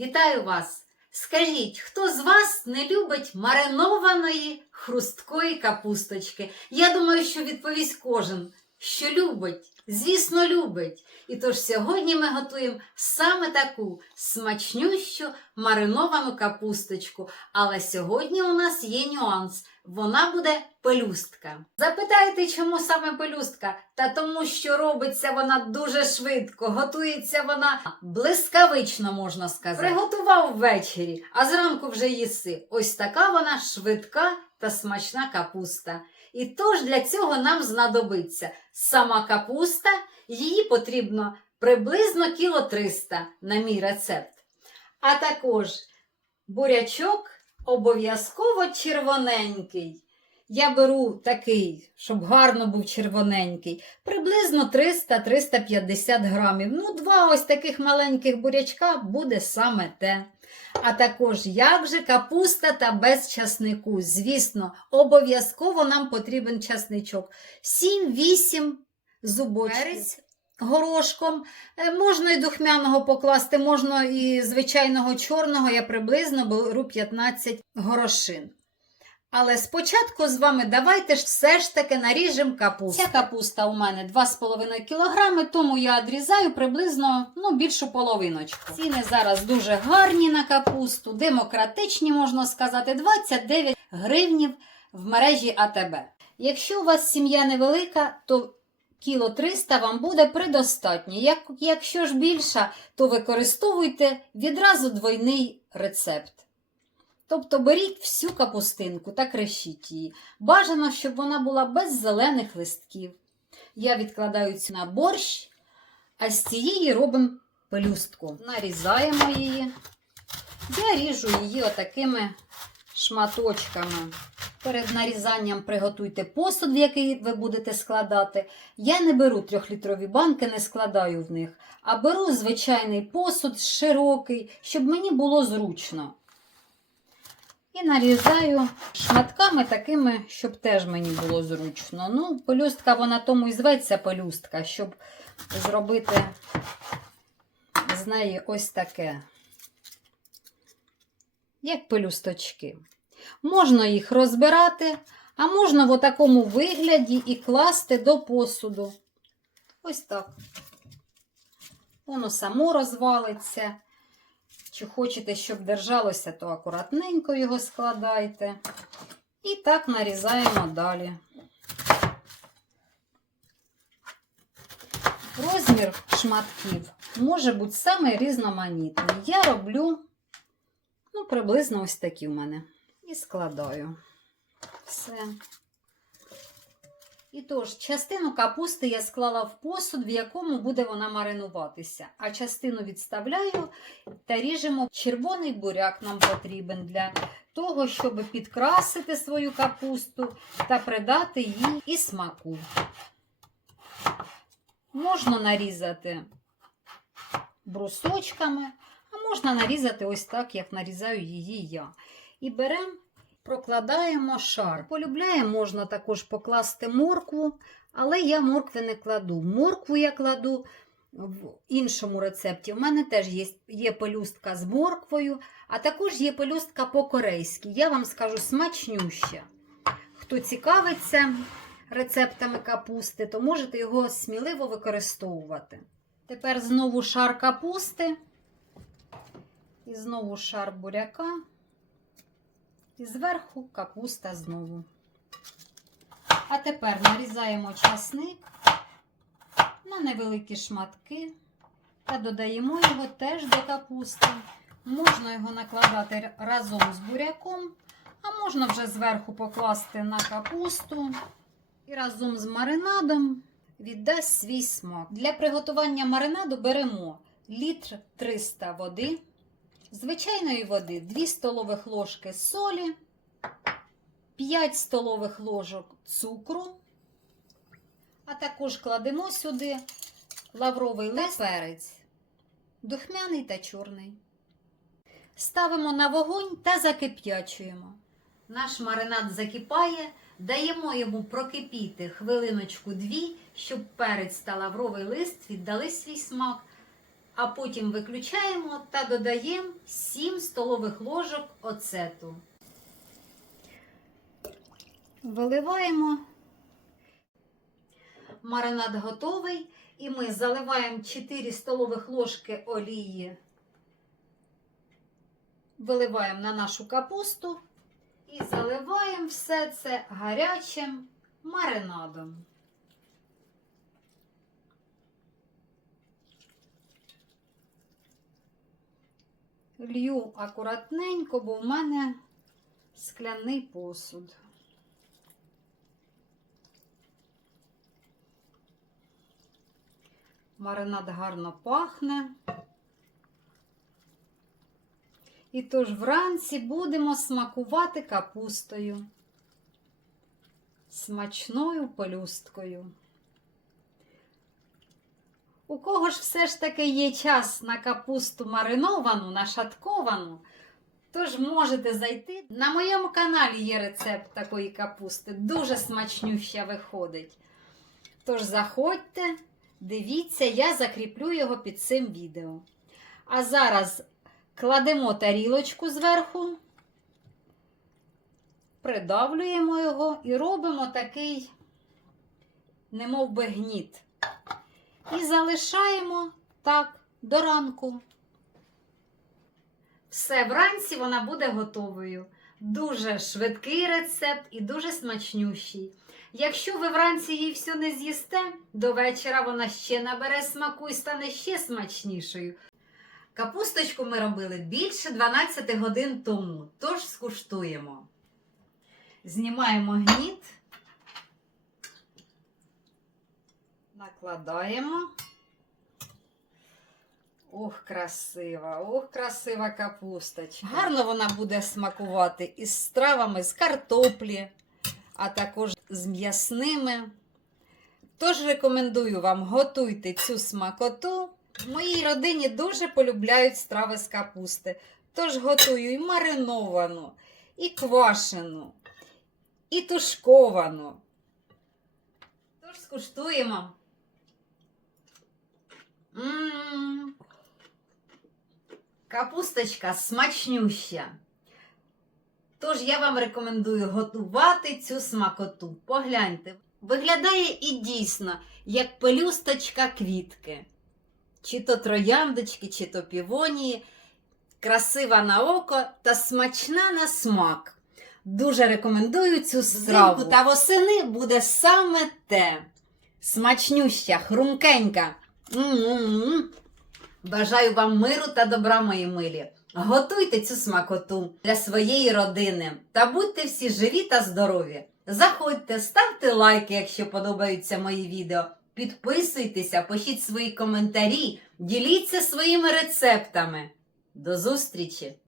Вітаю вас! Скажіть, хто з вас не любить маринованої хрусткої капусточки? Я думаю, що відповість кожен, що любить, звісно, любить. І тож сьогодні ми готуємо саме таку смачнющу мариновану капусточку. Але сьогодні у нас є нюанс. Вона буде пелюстка. Запитаєте, чому саме пелюстка? Та тому, що робиться вона дуже швидко, готується вона блискавично, можна сказати. Приготував ввечері, а зранку вже їси. Ось така вона швидка та смачна капуста. І тож для цього нам знадобиться сама капуста, її потрібно приблизно кіло 300 на мій рецепт. А також бурячок обов'язково червоненький. Я беру такий, щоб гарно був червоненький, приблизно 300-350 грамів. Ну, два ось таких маленьких бурячка буде саме те. А також як же капуста та без часнику. Звісно, обов'язково нам потрібен часничок. 7-8 зубочків. Перець горошком. Е, Можна і духмяного покласти, можна і звичайного чорного. Я приблизно беру 15 горошин. Але спочатку з вами давайте ж все ж таки наріжемо капусту. Ця капуста у мене 2,5 кг, тому я відрізаю приблизно ну, більшу половиночку. Ціни зараз дуже гарні на капусту, демократичні, можна сказати, 29 гривнів в мережі АТБ. Якщо у вас сім'я невелика, то кіло 300 вам буде предостатньо. Як, якщо ж більша, то використовуйте відразу двойний рецепт. Тобто беріть всю капустинку та кришіть її. Бажано, щоб вона була без зелених листків. Я відкладаю цю на борщ, а з цієї робимо пелюстку. Нарізаємо її. Я ріжу її отакими шматочками. Перед нарізанням приготуйте посуд, в який ви будете складати. Я не беру трьохлітрові банки, не складаю в них, а беру звичайний посуд широкий, щоб мені було зручно. І нарізаю шматками такими, щоб теж мені було зручно. Ну, пелюстка, вона тому і зветься пелюстка, щоб зробити з неї ось таке, як пелюсточки. Можна їх розбирати, а можна в такому вигляді і класти до посуду. Ось так. Воно само розвалиться. Чи хочете, щоб держалося, то акуратненько його складайте. І так нарізаємо далі. Розмір шматків може бути саме різноманітний. Я роблю ну, приблизно ось такі в мене. І складаю все. І тож, частину капусти я склала в посуд, в якому буде вона маринуватися, а частину відставляю та ріжемо. Червоний буряк нам потрібен для того, щоб підкрасити свою капусту та придати їй і смаку. Можна нарізати брусочками, а можна нарізати ось так, як нарізаю її я. І беремо прокладаємо шар. Полюбляє, можна також покласти моркву, але я моркви не кладу. Моркву я кладу в іншому рецепті. У мене теж є, є пелюстка з морквою, а також є пелюстка по-корейськи. Я вам скажу смачнюща. Хто цікавиться рецептами капусти, то можете його сміливо використовувати. Тепер знову шар капусти і знову шар буряка. І зверху капуста знову. А тепер нарізаємо часник на невеликі шматки та додаємо його теж до капусти. Можна його накладати разом з буряком, а можна вже зверху покласти на капусту і разом з маринадом віддасть свій смак. Для приготування маринаду беремо літр 300 води звичайної води 2 столових ложки солі, 5 столових ложок цукру, а також кладемо сюди лавровий лист, перець, духмяний та чорний. Ставимо на вогонь та закип'ячуємо. Наш маринад закипає, даємо йому прокипіти хвилиночку-дві, щоб перець та лавровий лист віддали свій смак. А потім виключаємо та додаємо 7 столових ложок оцету. Виливаємо. Маринад готовий. І ми заливаємо 4 столових ложки олії. Виливаємо на нашу капусту і заливаємо все це гарячим маринадом. Лью акуратненько, бо в мене скляний посуд. Маринад гарно пахне. І тож вранці будемо смакувати капустою, смачною пелюсткою. У кого ж все ж таки є час на капусту мариновану, нашатковану, тож можете зайти. На моєму каналі є рецепт такої капусти, дуже смачнюща виходить. Тож заходьте, дивіться, я закріплю його під цим відео. А зараз кладемо тарілочку зверху, придавлюємо його і робимо такий, немов би гніт. І залишаємо так до ранку. Все вранці вона буде готовою. Дуже швидкий рецепт і дуже смачнющий. Якщо ви вранці її всю не з'їсте, до вечора вона ще набере смаку і стане ще смачнішою. Капусточку ми робили більше 12 годин тому, тож скуштуємо. Знімаємо гніт, накладаємо. Ох, красива, ох, красива капусточка. Гарно вона буде смакувати із стравами з картоплі, а також з м'ясними. Тож рекомендую вам готуйте цю смакоту. В моїй родині дуже полюбляють страви з капусти. Тож готую і мариновану, і квашену, і тушковану. Тож скуштуємо. М-м-м. Капусточка смачнюща. Тож я вам рекомендую готувати цю смакоту. Погляньте, виглядає і дійсно, як пелюсточка квітки. Чи то трояндочки, чи то півонії. Красива на око та смачна на смак. Дуже рекомендую цю страву. Та восени буде саме те. Смачнюща, хрумкенька. Бажаю вам миру та добра, мої милі. Готуйте цю смакоту для своєї родини та будьте всі живі та здорові. Заходьте, ставте лайки, якщо подобаються мої відео. Підписуйтеся, пишіть свої коментарі, діліться своїми рецептами. До зустрічі!